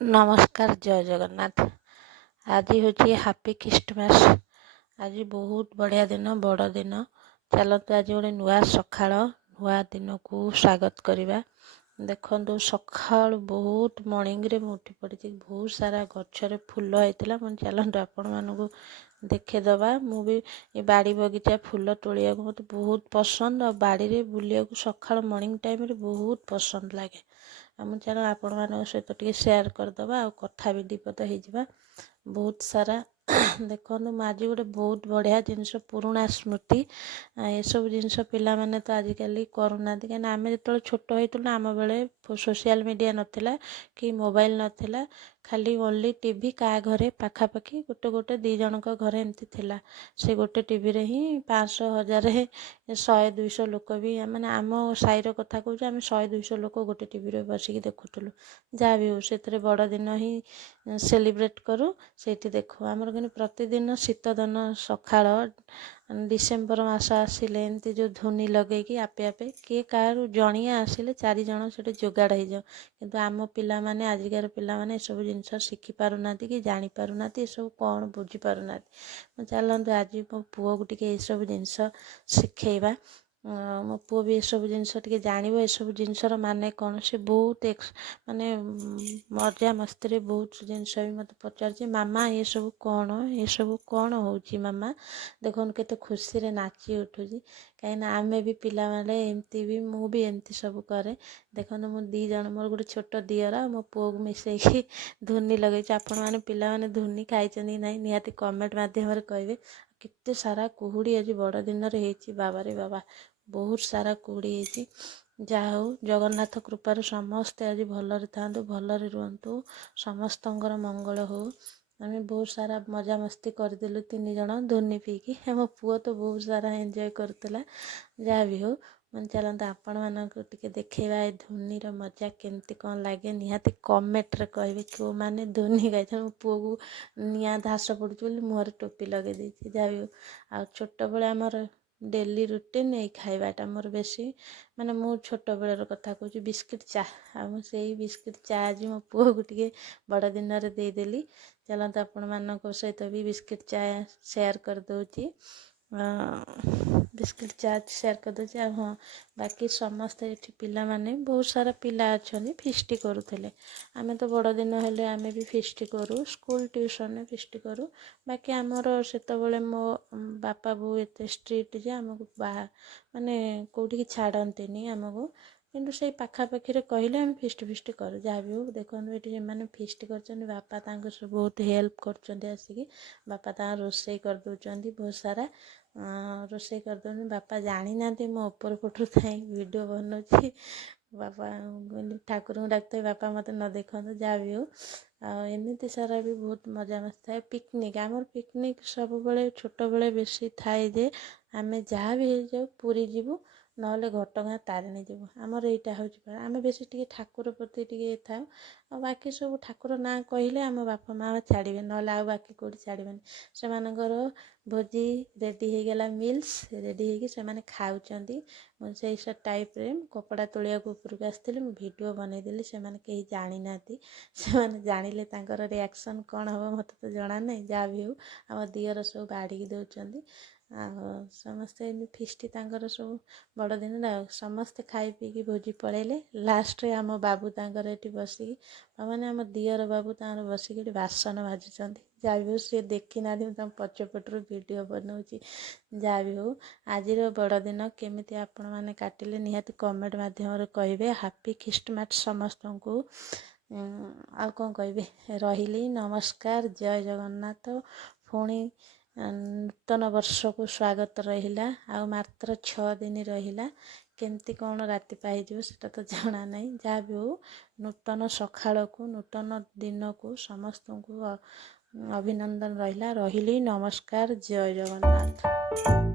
नमस्कार जय जगन्नाथ। आज हूँ हापी ख्रीष्टमास। आज बहुत बढ़िया दिन बड़ दिन। चलते आज गोटे नुआ सकाळ नुआ दिन को स्वागत करवा। देखो सका बहुत मॉर्निंग रे उठी पड़ी बहुत सारा गचरे फूल होता मुझे चलते आपण मानक देखेदबा। मुझे ये बाड़ी बगीचा फूल तोड़िया मत बहुत पसंद और बाड़ी रे बुलिया सका मॉर्निंग टाइम रे बहुत पसंद लगे। मुझे चलो आपण मान सहित टे सेयार करदे आ कथा भी दीपद हो बहुत सारा देखो आज गोटे बहुत बढ़िया जिनस पुराणा स्मृति ये सब जिनस पिला माने तो आजिकल करूना कहीं आम जो छोट होता आम बेले सोशल मीडिया नाला कि मोबाइल नाला खाली ओनली टीवी क्या घरे पाखापाखि गोटे गोटे दी जन घरे एमती थिला। से गोटे टीवी रे ही 500 1000 100 200 लोक भी माने आम साईर कथा कहूँ आम 100 200 लोक गोटे टीवी रे बसिक देखुलु जहाँ भी हो से बड़ दिन ही सेलिब्रेट करूँ से देखु आमर कि प्रतिदिन शीतदन सकाळ डिसेम्बर मास आसिले एमती जो धुनी लगेगी आपे आपे किए कारू जणिया आसिले 4 जण से जोगाड़ हो जाओ किंतु आम पिला माने आजिकार पिला माने सब जिनस शिखि पारुना कि जानी पारुना सब कौन बुझी पारुना। चलते आज मो पुओ को टिके ये सब जिनस शिखेबा। मो पुओ भी ये सब जिनस टिके जानिबो ये सब जिनसर माने कौन से बहुत माने मजा मस्ती बहुत जिनस भी मत पचार मामा ये सब कौन होची मामा देखो केते खुशी रे नाची उठुची कहीं आम भी पिला माने एमती भी मु भी एमती सब करे। देखो मो दी जन मोर गोटे छोट दियर मो पुओ को मिसेकी धुनी लगे आपण मैंने पिला माने धुनी खाई ना निहाती कमेंट मध्यम कहे केते सारा कुहुड़ी आज बड़ दिन बाबा रे बाबा बहुत सारा कुहुड़ी होती। जहा हो जगन्नाथ कृपार समस्ते आज भलरे था भलरे रुहतु समस्तंकर मंगल हो। आम बहुत सारा मजा मस्ती करदेलु 3 जन धुनी पीकी मो पुओ तो बहुत सारा एंजॉय करतला जहाँ भी हो। मन चलते आपण मानक टिके देखा ए धुनी मजा केमती कौन लगे निहाती कमेंट रे कहे क्यों मैंने धुनी गाई मो पुओ को निआ घास पड़ू मुहर टोपी लगे देती जहाँ भी हो। आ छोट बड़े आमर डेली रुटीन यही खाइबाटा मोर बेसी माने मु छोट बेलर कथा कहूँ बिस्किट चा से बिस्किट चा आज मो पुओ को टिके बड़ दिन रे देदेली। चलते आपण मानक सहित भी बिस्किट चा सेयार कर दूची बिस्किट चा सेयार कर दूची। हाँ बाकी समस्ते ये पिला माने बहुत सारा पिला अच्छा फिष्टी करुले आम तो बड़ दिन हेले आम भी फिष्टी करूँ स्कूल ट्यूशन फिष्टी करूँ। बाकी आमर से मो बापा बो एत स्ट्रिक्ट जे आमको बाहर माने कौटी छाड़ती आमको किंतु से पाखापाखि कहले आम फिष्टी करूँ जहाँ भी हो। देखो ये मैंने फिष्टी कर बापा सब बहुत हेल्प कर आसिक बापा रोसई कर दौरान बहुत सारा रोसई कर दौरान बापा जानी ना मो ऊपर पटू थी वीडियो बनाऊँगी बापा ठाकुर को डाकते बापा मत न देखो जहाँ भी हो। एमती सारा भी बहुत मजा मस्ती थाए पिकनिक आमर पिकनिक सब बड़े छोट बड़े बेसी थाए जे आम जहाँ भी जाऊ पूरी जीवु ना घटगाँ तारिणी जीवु आमर यहाँ हूँ आम बेसी टे ठाकुर प्रति टे था बाकी सब ठाकुर ना कहले आम बापा माँ छाड़े ना बाकी कौटी छाड़बे से भोजी रेडी हो गला मिल्स रेडी होगी खाऊँ से टाइप रे कपड़ा तोलिया ऊपर को आसती वीडियो बनईदेली से कहीं जानी ना से जानिले तांकर रिएक्शन कौन हम मत तो जना ना जहाँ भी हो। आम दियर सब बाड़ी दौरान समस्ते फिष्टी तांकर सब बड़ दिन समस्ते खाई पीकी भोजी पड़ेले लास्ट रे आम बाबू तांकर ये बसिकी माने आम दियर बाबू तांकर बसिक बासन भाजुंट जहाँ भी हो सी देखी ना पछपटू वीडियो बनाऊँगी जहाँ भी हो। आज बड़ दिन केमिति आपण माने काटिले निहाती कमेंट माध्यम कहे हापी ख्रीष्टमास समस्त को आ कौन कहे रही नमस्कार जय जगन्नाथ। पुणी नूतन वर्ष को स्वागत रहिला आ मात्र 6 दिन रहिला केमती कौन राति पाइज से तो जना नहीं जहाँ भी हो। नूतन सकाळ को नूतन दिन को समस्त को अभिनंदन रही नमस्कार जय जगन्नाथ।